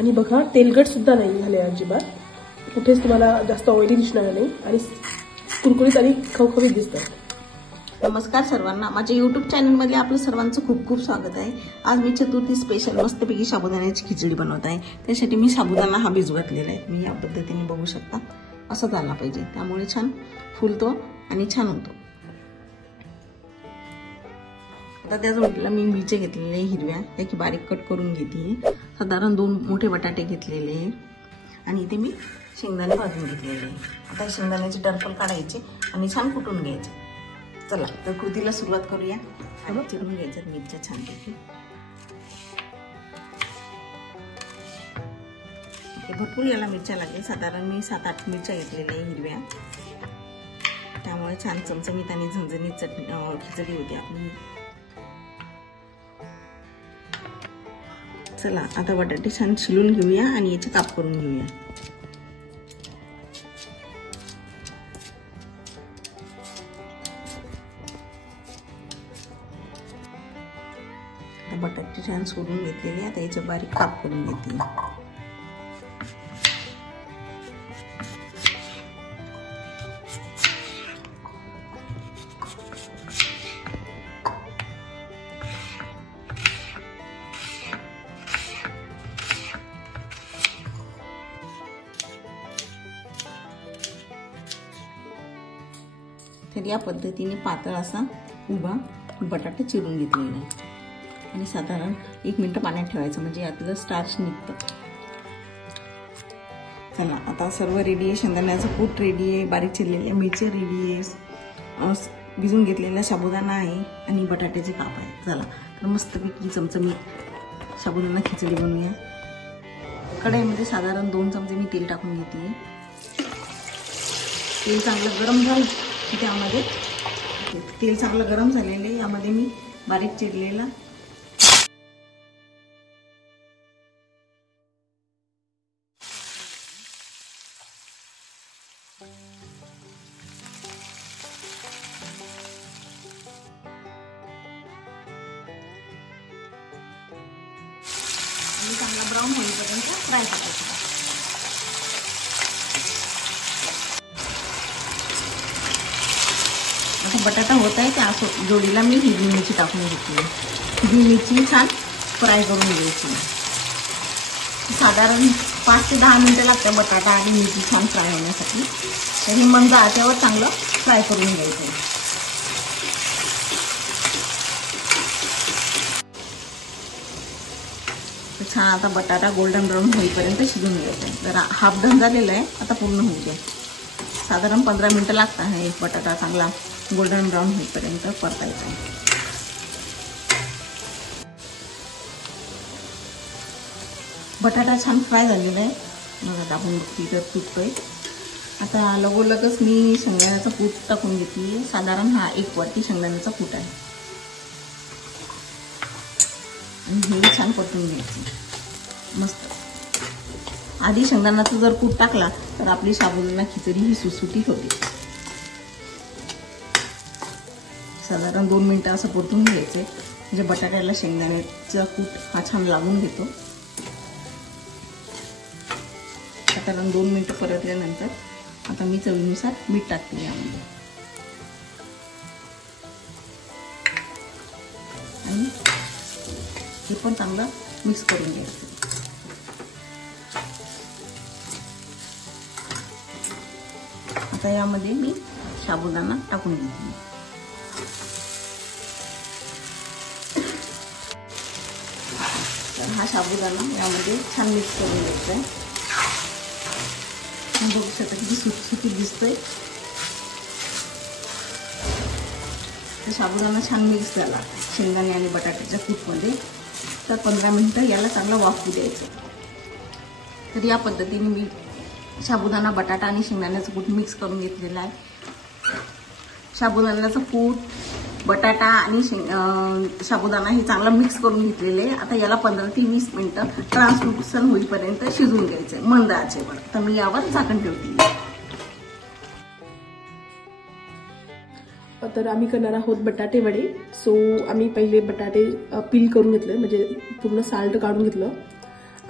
आणि बघा तेलकट सुद्धा नाही झाले अजिबात, कुठेच तुम्हाला जास्त ऑइली दिसणार नाही आणि कुरकुरीत आणि खवखवीत दिसतात। नमस्कार सर्वांना, माझ्या यूट्यूब चॅनलमध्ये आपलं सर्वांचं खूप खूप स्वागत आहे। आज मी चतुर्थी स्पेशल मस्तपैकी साबुदाण्याची खिचडी बनवत आहे। त्यासाठी मी साबुदाणा हा भिजवत घातलेला आहे। मी या पद्धतीने बघू शकता असं झाला पाहिजे, त्यामुळे छान फुलतो आणि छान होतो। आता त्या जोडीला मी मिरच्या घेतलेल्या हिरव्या, त्याची बारीक कट करून घेते। साधारण 2 मोठे बटाटे घेतलेले आणि इथे मी शेंगदाणे भाजून घेतलेले आहे। आता शेंगदाण्याचे टरफल काढायचे आणि छान कुटून घ्यायचे। चला तर कृतीला सुरुवात करूया। चिरून घ्यायच्यात मिरच्या छानपैकी। भरपूर याला मिरच्या लागेल, साधारण मी 7-8 मिरच्या घेतलेल्या आहे हिरव्या, त्यामुळे छान चमचमीत आणि झणझणीत खिचडी होती आपली। चला आता बटाटे छान शिलून घेऊया आणि याचे काप करून घेऊया। बटाटे छान सोडून घेतलेले, आता याचे बारीक काप करून घेते। तर या पद्धतीने पातळ असा उभा बटाटा चिरून घेतलेला आहे आणि साधारण 1 मिनिट पाण्यात ठेवायचं, म्हणजे यातलं स्टार्च निघतं। चला आता सर्व रेडी आहे। शेंगदाण्याचं कूट रेडी आहे, बारीक चिरलेल्या मिरच्या रेडी आहे, भिजून घेतलेला साबुदाणा आहे आणि बटाट्याचे काप आहे। चला तर मस्तपैकी चमचमीत साबुदाणा खिचडी बनवूया। कढईमध्ये साधारण 2 चमचे मी तेल टाकून घेते। तेल चांगलं गरम झालं की त्यामध्ये तेल चांगलं गरम झालेलं, यामध्ये मी बारीक चिरलेला आणि चांगला ब्राऊन होईपर्यंत फ्राय करायचा। आता बटाटा होत आहे, त्या जोडीला मी हिरवी मिरची टाकून घेतली। हिरवी मिरची छान फ्राय करून घ्यायची। साधारण 5 ते 10 मिनिटं लागते बटाटा आणि मिरची छान फ्राय होण्यासाठी, तर हे मंद आचेवर चांगलं फ्राय करून घ्यायचं। छान आता बटाटा गोल्डन ब्राऊन होईपर्यंत शिजून घ्यायचा आहे। जरा हाफ डन झालेला आहे, आता पूर्ण होऊ द्या। साधारण 15 मिनिटं लागतात हे बटाटा चांगला गोल्डन ब्राऊन होईपर्यंत परतायचा आहे। बटाटा छान फ्राय झालेला आहे, मग आपण तिथं तुटतोय। आता लगोलगच मी शेंगदाण्याचं कूट टाकून घेतली। साधारण हा 1 वाटी शेंगदाण्याचा कूट आहे आणि हे छान परतून घ्यायचं मस्त। आधी शेंगदाण्याचा जर कूट टाकला तर आपली साबुदाणा खिचडी ही सुटसुटीत होते। साधारण 2 मिनिटं असं परतून घ्यायचं, म्हणजे बटाट्याला शेंगदाण्याचा कूट हा छान लागून घेतो। साधारण 2 मिनिटं परतल्यानंतर आता मी चवीनुसार मीठ टाकते यामध्ये आणि हे पण चांगलं मिक्स करून घ्यायचं। आता यामध्ये मी साबुदाणा टाकून घेते। तर हा साबुदाणा यामध्ये छान मिक्स करून घ्यायचा आहे। बघू शकता किती सुटसुटीत दिसतोय। तर साबुदाणा छान मिक्स झाला शेंगदाणे आणि बटाट्याच्या कूटमध्ये, तर 15 मिनिटं याला चांगलं वाफू द्यायचं। तर या पद्धतीने मी साबुदाणा बटाटा आणि शेंगदाण्याचं कूट मिक्स करून घेतलेला आहे। साबुदाण्याचं कूट, बटाटा आणि साबुदाणा हे चांगलं मिक्स करून घेतलेले आहे। आता याला 15 ते 20 मिनिटं ट्रान्सल्युशन होईपर्यंत शिजून घ्यायचं मंद आचेवर। तर मी यावर झाकण ठेवते। तर आम्ही करणार आहोत बटाटे वडे। सो आम्ही पहिले बटाटे पील करून घेतले, म्हणजे पूर्ण साल्ट काढून घेतलं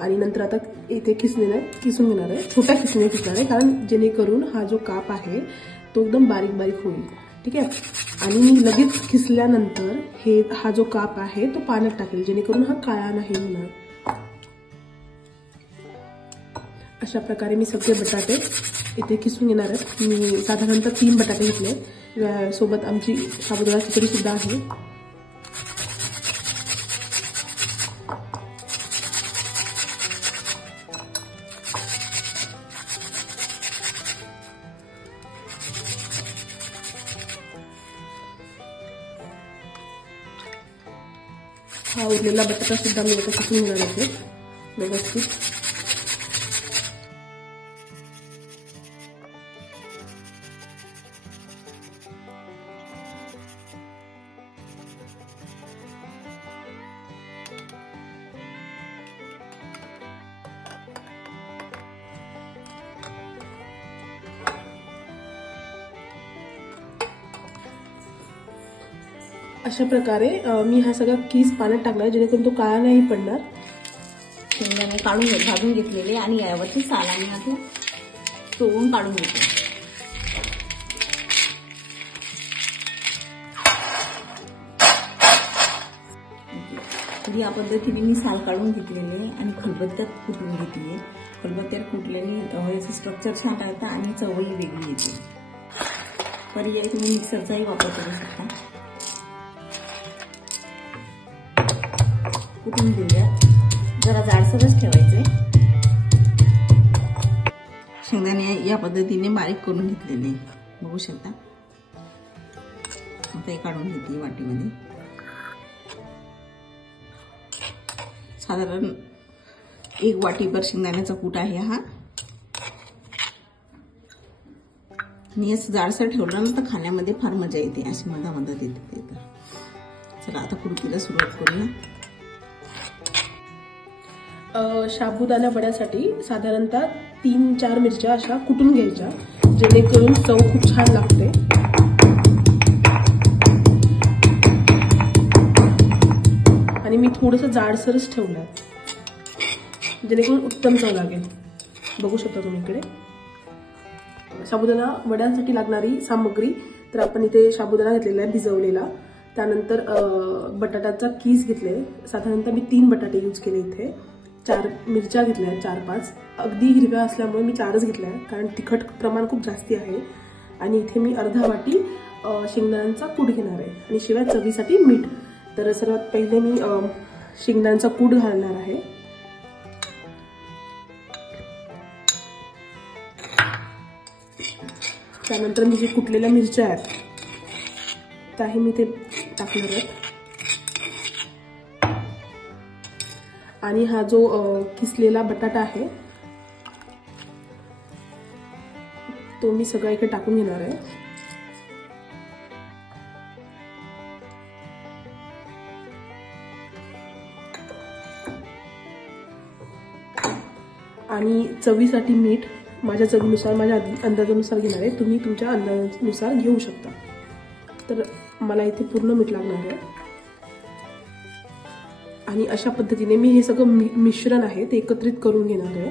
आणि नंतर आता इथे किसून घेणार आहे, छोट्या खिसणीने किसणार आहे, कारण जेणेकरून हा जो काप आहे तो एकदम बारीक बारीक होईल. ठीक आहे. आणि लगेच खिसल्यानंतर हा जो काप आहे तो पाण्यात टाकेल, जेणेकरून हा काळा नाही होणार. अशा प्रकारे मी सगळे बटाटे इथे किसून घेणार आहे. मी साधारणतः 3 बटाटे घेतले, सोबत आमची साबुदाणा खिचडी सुद्धा आहे. हा उरलेला बटाटा सुद्धा मी आता किसून घेणार आहे व्यवस्थित. अशा प्रकारे मी हा सगळा कीस पाण्यात टाकला जेणेकरून तो काळा नाही पडणार. शेंगदाणे भाजून घेतलेले आणि यावरती सालाने आता चोळून काढून घेतले. तर या पद्धतीने मी साल काढून घेतलेले आणि खलबत्त्यात कुटून घेतली. खलबत्त्यात कुटल्याने याचं स्ट्रक्चर छान राहतं आणि चवही वेगळी येते. पर्यायी तुम्ही मिक्सरचाही वापर करू शकता. कुटून घेऊया, जरा जाडसरच ठेवायचे. शेंगदाणे या पद्धतीने बारीक करून घेतलेले बघू शकता. आता हे काढून घेते वाटीमध्ये. साधारण 1 वाटीभर शेंगदाण्याचा कूट आहे हा. आणि असं जाडसर ठेवलं ना तर खाण्यामध्ये फार मजा येते, अशी मधामधात येते. चला आता कुडकीला सुरुवात करूया. साबुदाणा वड्यासाठी साधारणतः 3-4 मिरच्या अशा कुटून घ्यायच्या, जेणेकरून चव खूप छान लागते. आणि मी थोडंसं जाडसरच ठेवलं जेणेकरून उत्तम चव लागेल. बघू शकता तुम्ही इकडे. साबुदाणा वड्यांसाठी लागणारी सामग्री तर आपण इथे साबुदाणा घेतलेला आहे भिजवलेला, त्यानंतर बटाट्याचा कीस घेतले. साधारणतः मी 3 बटाटे यूज केले. इथे 4 मिरच्या घेतल्या, 4-5. अगदी हिरव्या असल्यामुळे मी 4च घेतल्या, कारण तिखट प्रमाण खूप जास्ती आहे. आणि इथे मी अर्धा वाटी शेंगदाण्यांचा कूट घेणार आहे आणि शिवाय चवीसाठी मीठ. तर सर्वात पहिले मी शेंगदाण्यांचा कूट घालणार आहे. त्यानंतर मी जे कुटलेल्या मिरच्या आहेत त्याही मी ते टाकणार आहे. आणि हा जो किसलेला बटाटा आहे तो मी सगळा इकडे टाकून घेणार आहे. आणि चवीसाठी मीठ माझ्या चवीनुसार, माझ्या अंदाजानुसार घेणार आहे. तुम्ही तुमच्या अंदाजानुसार घेऊ शकता. तर मला इथे पूर्ण मीठ लागणार आहे. आणि अशा पद्धतीने मी हे सगळं मिश्रण आहे ते एकत्रित करून घेणार आहे.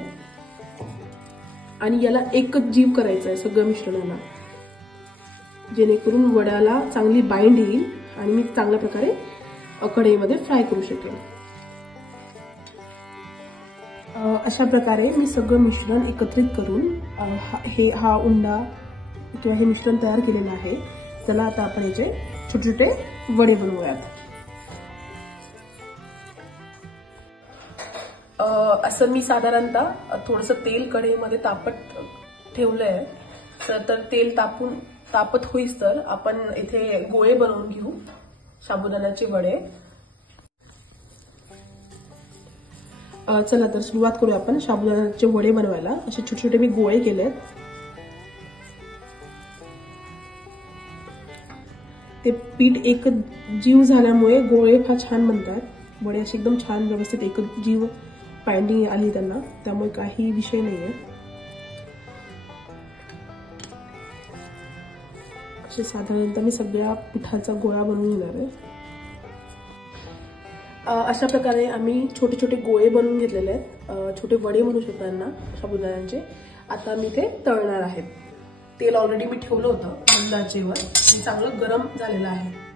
आणि याला एकच जीव करायचा आहे सगळं मिश्रणाला, जेणेकरून वड्याला चांगली बाइंड येईल आणि मी चांगल्या प्रकारे कढईमध्ये फ्राय करू शकेल. अशा प्रकारे मी सगळं मिश्रण एकत्रित करून हा उंडा किंवा हे मिश्रण तयार केलेलं आहे. त्याला आता आपण याचे छोटे छोटे वडे बनवूयात. असं मी साधारणतः थोडंसं तेल कढईमध्ये तापत ठेवलंय. तर तेल तापत होईस तर आपण इथे गोळे बनवून घेऊ, साबुदाण्याचे वडे. चला तर सुरुवात करूया आपण साबुदाण्याचे वडे बनवायला. असे छोटे छोटे मी गोळे केलेत. ते पीठ एक जीव झाल्यामुळे गोळे फार छान बनतात. वडे असे एकदम छान व्यवस्थित एक जीव बाइंडिंग आली त्यांना, त्यामुळे काही विषय नाहीये. असे साधारणतः मी सगळ्या पिठाचा गोळा बनवून घेणार आहे. अशा प्रकारे आम्ही छोटे छोटे गोळे बनवून घेतलेले आहेत, छोटे वडे म्हणू शकतो यांना साबुदाण्याचे. आता मी ते तळणार आहे. तेल ऑलरेडी मी ठेवलं होतं मंद आचेवर, ते चांगलं गरम झालेलं आहे.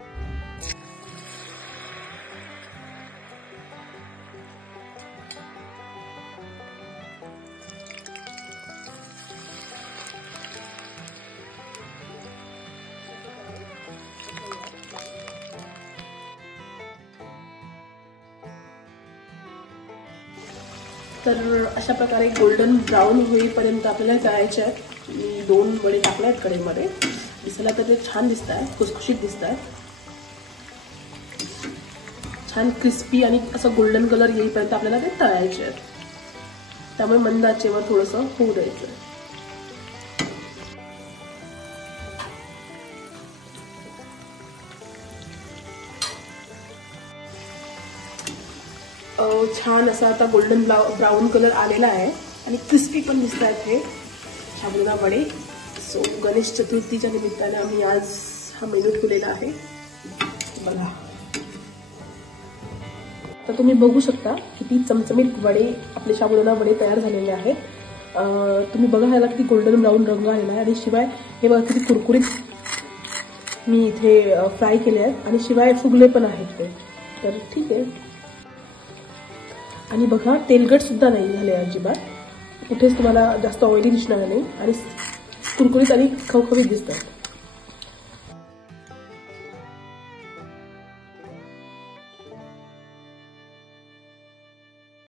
तर अशा प्रकारे गोल्डन ब्राऊन होईपर्यंत आपल्याला तळायचे आहेत. मी 2 वडे टाकले आहेत कढईमध्ये. दिसायला तर ते छान दिसत आहे, खुसखुशीत दिसत आहे. छान क्रिस्पी आणि असं गोल्डन कलर येईपर्यंत आपल्याला ते तळायचे आहेत. त्यामुळे मंद आचेवर थोडंसं होऊ द्यायचं आहे. छान असा आता गोल्डन ब्राऊन कलर आलेला आहे आणि क्रिस्पी पण दिसत आहेत हे साबुदाणा वडे. सो गणेश चतुर्थीच्या निमित्ताने आम्ही आज हा मेनू ठेवलेला आहे. बघा, तर तुम्ही बघू शकता किती चमचमीत वडे आपले साबुदाणा वडे तयार झालेले आहेत. तुम्ही बघा ह्याला किती गोल्डन ब्राऊन रंग आलेला आहे आणि शिवाय हे बघा किती कुरकुरीत मी इथे फ्राय केले आहेत आणि शिवाय फुगले पण आहेत ते. तर ठीक आहे. आणि बघा तेलकट सुद्धा नाही झाले अजिबात, कुठेच तुम्हाला जास्त ऑइली दिसणार नाही आणि कुरकुरीत आणि खवखवीत दिसतात.